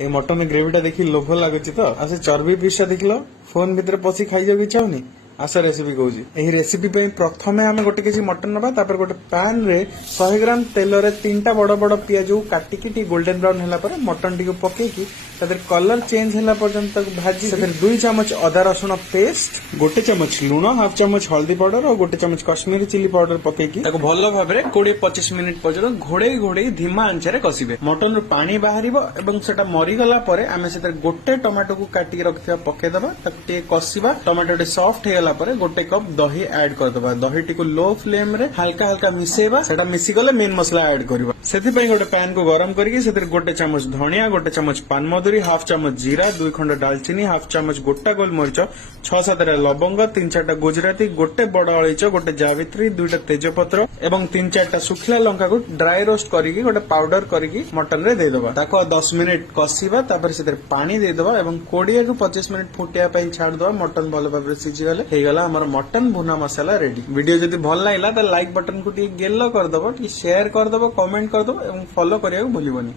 ए mutton gravy टा देखि लोभ लागुची तो आ से चर्बी पीसटा देखिलो फोन भितर पसी खाई जाऊ इच्छा होनी। आस रेसिपी कहूँ यही रेसिपी प्रथमे आम गोटे केजी मटन नवा तापर गोटे पैन रे 100 ग्राम तेल रे 3टा बड़ बड़ पियाज काटिकी गोल्डन ब्राउन होला पर मटन टी पकेकी कलर चेंज होला पर्यंत भाजी 2 चमच अदा रसुण पेस्ट गोटे चमच लुण हाफ चमच हल्दी पाउडर और गोटे चमच कश्मीरी चिली पाउडर पकेकी भल भाव 20-25 मिनिट पर्यंत घोड़े घोड़े धीमा आंचरे कसिबे। मटन रु पानी बाहरिबो एवं सेटा मरीगला परे आमे सेटा गोटे टमाटो को काटिकी रखिबा पकेदबा ताके कसिबा टमाटो टे सॉफ्ट हेला परे गोटे कप दही ऐड करदबा दही टी को लो फ्लेम रे हल्का हल्का मिसेबा सेटा मिसी गले मेन मसला ऐड करबा सेति पई गोटे पैन को गरम करके सेतिर गोटे चमच धनिया गोटे चमच पान मधुरी हाफ चमच जीरा 2 खंड दालचीनी हाफ चमच गोटा गोलमरिच 6-7 लवंग 3-4 गुजराती गोटे बड़ अलैच गोटे जावित्री 2टा तेजपत्र एवं 3-4 सुखला लंका को ड्राई रोस्ट करके गोटे पाउडर करके मटन रे देदबा ताको 10 मिनिट कसिबा तापर सेतिर पानी देदबा एवं 20-25 मिनिट फुटिया पई छाड़ दबा मटन भलो भाबरे सिझी गले हे गला हमर मटन भुना मसाला रेडी। वीडियो जदि भल लागला त लाइक बटन को टी गेलो कर दबो टी शेयर कर दबो कमेंट कर दबो एवं फॉलो करिया भूलिबोनी।